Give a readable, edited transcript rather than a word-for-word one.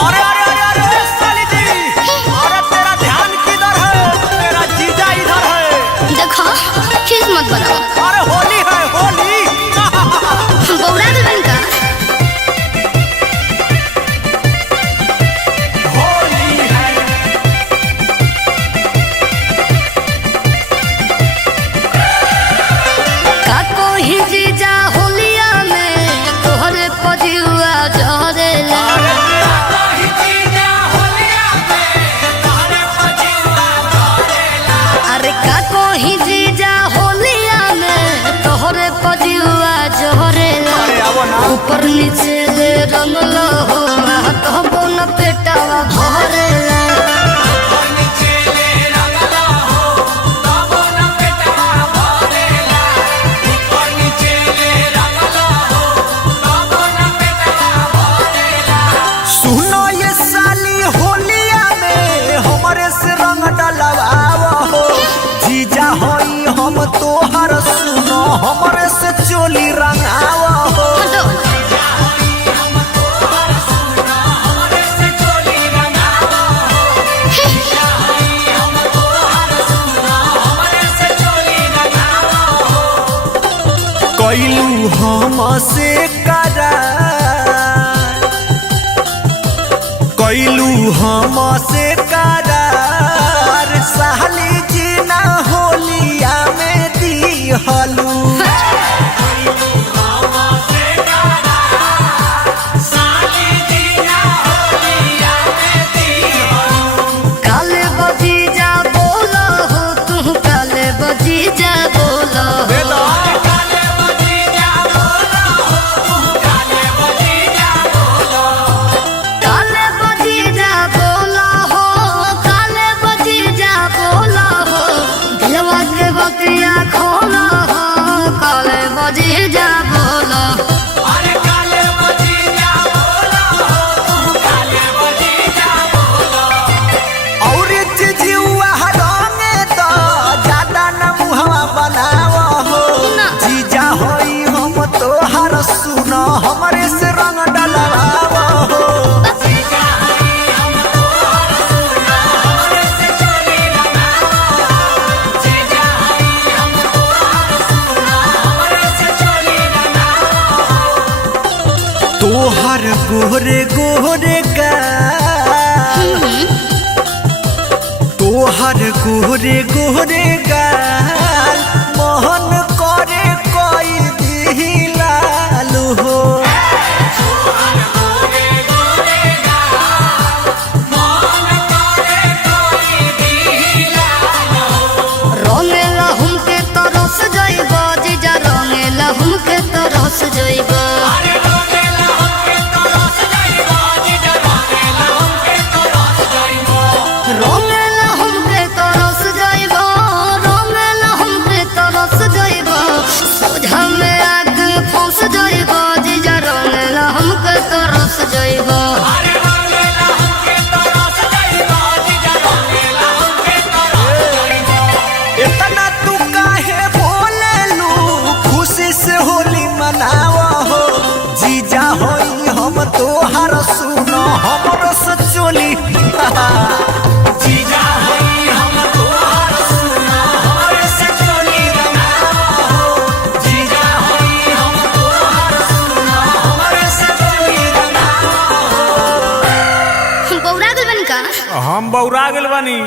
अरे अरे अरे अरे साली जी, अरे तेरा ध्यान किधर है? तेरा जीजा इधर है। देखो खीस मत बनाओ। अरे होली है होली। बौरा दे बन का होली है। काको ही जीजा होलिया में तोहरे पजिया जरेला। अरे काको ही जीजा होलिया में तोहरे पजिया जरेला। अरे आवो ना। ऊपर नीचे ले रंगल हो कहबो न पेटावा भरेला। सुनो ये साली होलिया में हमारे से रंग डलवाओ हो। जीजा होई हम तोहर, सुनो हमारे से चोली रंगाओ हो। कैलू हम से करार, कैलू हम से करार, साली जी ना होलिया में दिहलू। काले बजीजा बोलो हो तू, काले बजीजा बोलो हो। काले बजीजा बोलो हो, काले बजीजा बोलो हो। दिलवा के बतिया खोलो हो, काले बजीजा बोलो। और जिजुआ रंगे तो ज्यादा न मुहवा बनाओ हो। ना। जीजा होई हम तोहर, सुनो हमरे से रंग डलवाओ हो। तोहर गोरे गोरे गाल, तोहर गोरे गोरे गाल, मोहन करे कोई दिलाल हो। रंगेला हमके तरस जइबो जीजा, रंगेला हमके तरस जइबो। रंगेला हमके तरस जइबो, रंगेला हमके तरस जइबो। सोझा में आग फंस जइबो जीजा, रंगेला हमके तरस जइबो। इतना तू काहे बोलेलू, खुशी से होली मनाओ हो। जीजा होई हम तोहर, सुनो हमरो से चोली। जीजा होई हम तोहर, सुनो हमरे से चोली रंगाओ हो। जीजा होई हम तोहर, सुनो हमरे से चोली रंगाओ हो। बौरा गेल बनी का? हम बौरा गेल बानी।